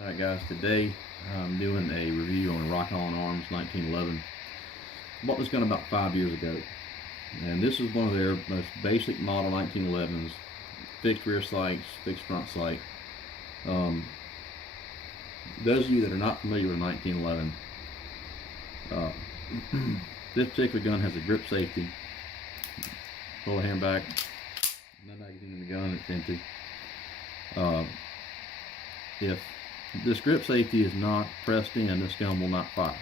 Alright guys, today I'm doing a review on Island Arms 1911. I bought this gun about 5 years ago, and this is one of their most basic model 1911s. Fixed rear sights, fixed front sight. Those of you that are not familiar with 1911, this particular gun has a grip safety. Pull the hand back, no magazine in the gun, it's empty. If this grip safety is not pressed in, this gun will not fire.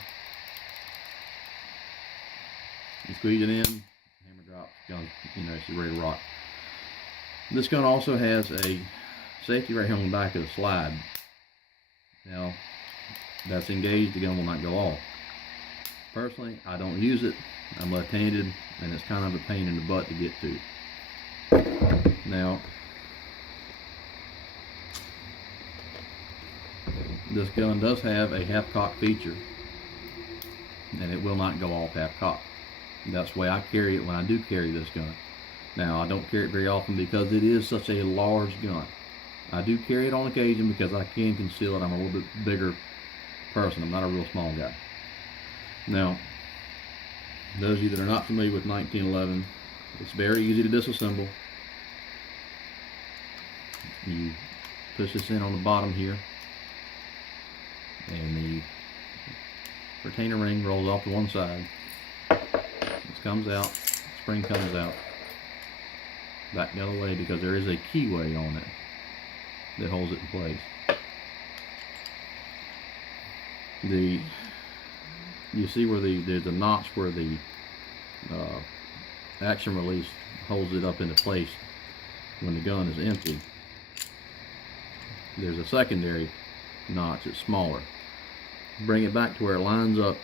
You squeeze it in, hammer drops, gun, it's ready to rock. This gun also has a safety right here on the back of the slide. Now, that's engaged, the gun will not go off. Personally, I don't use it. I'm left-handed, and it's kind of a pain in the butt to get to. Now, this gun does have a half-cock feature, and it will not go off half-cock. That's the way I carry it when I do carry this gun. Now, I don't carry it very often because it is such a large gun. I do carry it on occasion because I can conceal it. I'm a little bit bigger person. I'm not a real small guy. Now, those of you that are not familiar with 1911, it's very easy to disassemble. You push this in on the bottom here, and the retainer ring rolls off to one side. This comes out, spring comes out, back the other way, because there is a keyway on it that holds it in place. You see where there's a notch where the action release holds it up into place when the gun is empty. There's a secondary notch, it's smaller. Bring it back to where it lines up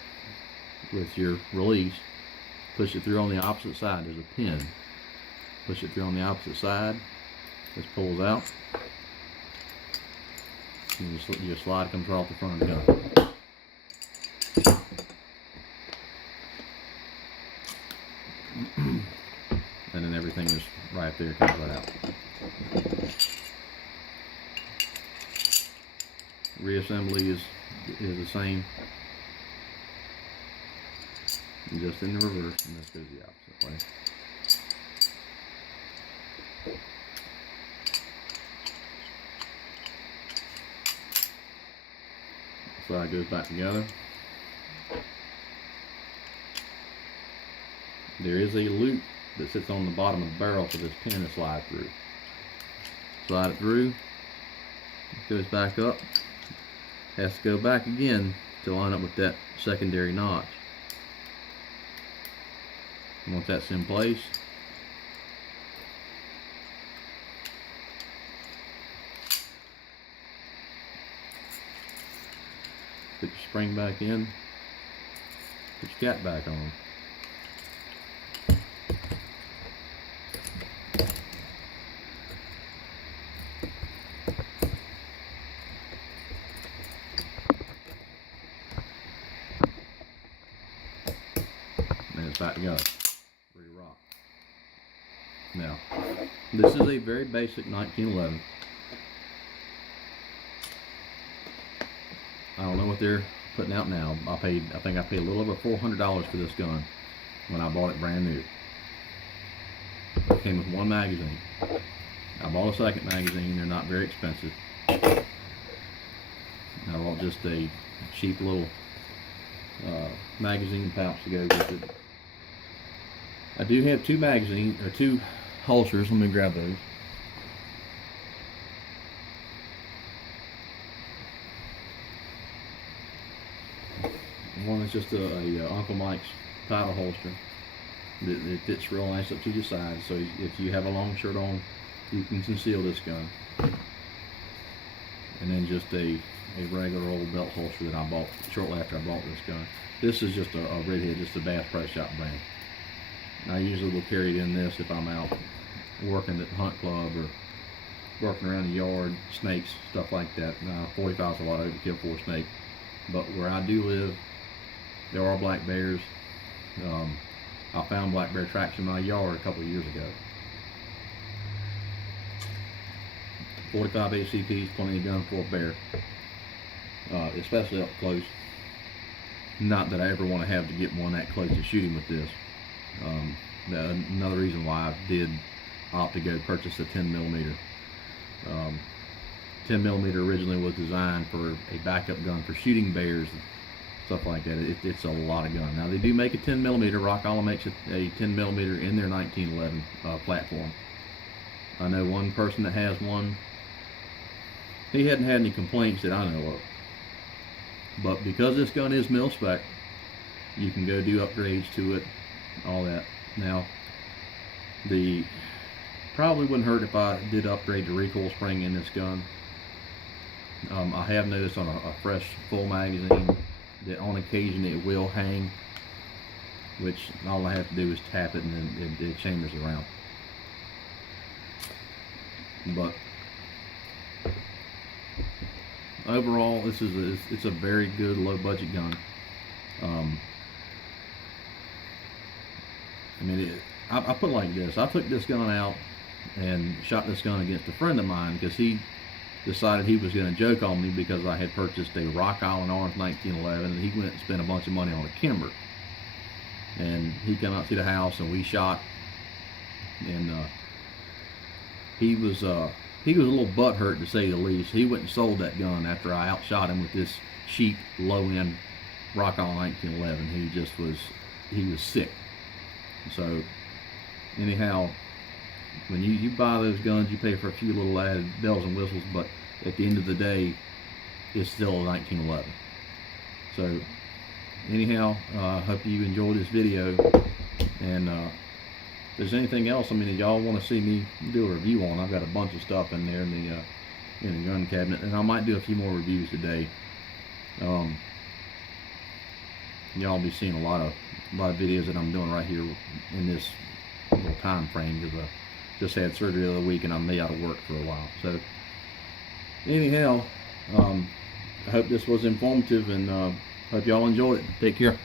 with your release. Push it through on the opposite side. There's a pin. Push it through on the opposite side. This pulls out. And your slide comes right off the front of the gun. And then everything is right there, comes right out. Reassembly is the same, just in the reverse, and this goes the opposite way. Slide goes back together. There is a loop that sits on the bottom of the barrel for this pin to slide through. Slide it through, it goes back up, has to go back again to line up with that secondary notch. Once that's in place, put your spring back in, put your cap back on. And it's back together, ready to rock. Now, this is a very basic 1911. I don't know what they're putting out now. I think I paid a little over $400 for this gun when I bought it brand new. It came with one magazine. I bought a second magazine. They're not very expensive. I bought just a cheap little magazine pouch to go with it. I do have two holsters. Let me grab those. One is just a Uncle Mike's title holster. It fits real nice up to your side, so if you have a long shirt on, you can conceal this gun. And then just a regular old belt holster that I bought shortly after I bought this gun. This is just a redhead, just a Bass Pro Shop brand. I usually will carry it in this if I'm out working at the hunt club or working around the yard, snakes, stuff like that. 45's a lot of overkill for a snake, but where I do live, there are black bears. I found black bear tracks in my yard a couple of years ago. 45 ACPs, plenty of gun for a bear. especially up close. Not that I ever want to have to get one that close to shooting with this. Another reason why I did opt to go purchase a 10 millimeter. 10 millimeter originally was designed for a backup gun for shooting bears, stuff like that. It's a lot of gun. Now they do make a 10 millimeter. Rock Island makes a 10 millimeter in their 1911 platform. I know one person that has one. He hadn't had any complaints that I know of. But because this gun is mil spec, you can go do upgrades to it, all that. Now, probably wouldn't hurt if I did upgrade the recoil spring in this gun. I have noticed on a fresh full magazine that on occasion it will hang, which all I have to do is tap it and then it chambers around. But overall, it's a very good low budget gun. I mean, I put it like this: I took this gun out and shot this gun against a friend of mine because he decided he was going to joke on me because I had purchased a Rock Island Armory 1911, and he went and spent a bunch of money on a Kimber. And he came out to the house and we shot, and he was a little butthurt, to say the least. He went and sold that gun after I outshot him with this cheap low-end Rock Island 1911. He was sick. So anyhow, when you buy those guns, you pay for a few little added bells and whistles, but at the end of the day, it's still a 1911. So anyhow, I hope you enjoyed this video, and if there's anything else, I mean, if y'all want to see me do a review on, I've got a bunch of stuff in there in the gun cabinet, and I might do a few more reviews today. Y'all be seeing a lot of videos that I'm doing right here in this little time frame, because I just had surgery the other week and I'm out of work for a while. So anyhow, I hope this was informative, and hope y'all enjoyed it. Take care.